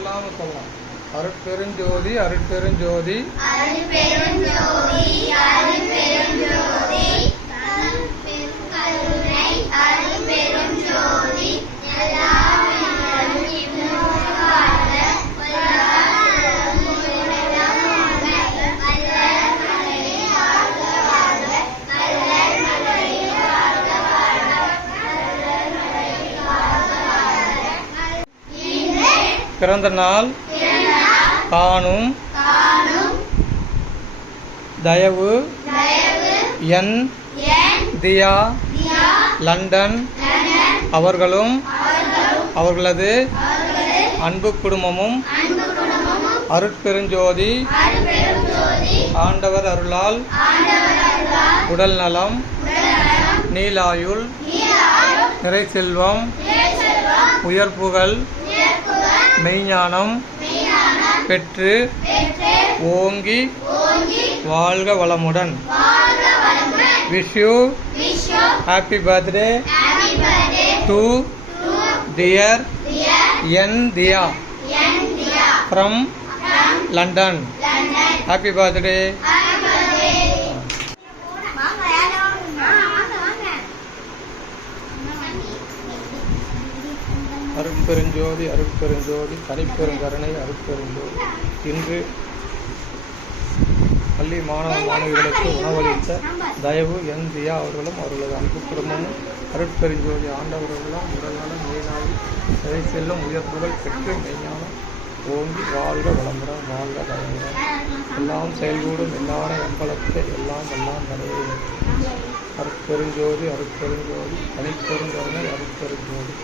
சொல்லாம சொல்லலாம் அருட்பெருஞ்சோதி. அருட்பெருஞ்சோதி. பிறந்த நாள் காணும் தயவு என் தியா லண்டன் அவர்களும் அவர்களது அன்பு குடும்பமும் அருட்பெருஞ்சோதி ஆண்டவர் அருளால் உடல் நலம் உடல்நலம் நீலாயுள் நிறை செல்வம் நிலைசெல்வம் உயர் புகழ் மெய்ஞானம் பெற்று ஓங்கி வாழ்க வளமுடன். Wish you happy birthday to dear dear N Diya from London happy birthday அருட்பெருஞ்சோதி அருட்பெருஞ்சோதி தனிப்பெருங்கருணை அருட்பெருஞ்சோதி. இன்று பள்ளி மாணவ மாணவிகளுக்கு உணவளித்த தயவு என் தியா அவர்களும் அவர்களது அன்பு குடும்பமும் அருட்பெருஞ்சோதி ஆண்டவர்களும் உடல்நலம் நீராவி சிறை செல்லும் உயர்வுகள் பெற்று மெய்ஞானம் ஓங்கி வாழ்க வளமுடன் வாழ்க தயவுடன் எல்லாம் செயல்கூடும் எல்லார அம்பலத்தை எல்லாம் எல்லாம் நிறைவேறும். அருட்பெருஞ்சோதி அருட்பெருஞ்சோதி தனிப்பெருங்கருணை அருட்பெருஞ்சோதி.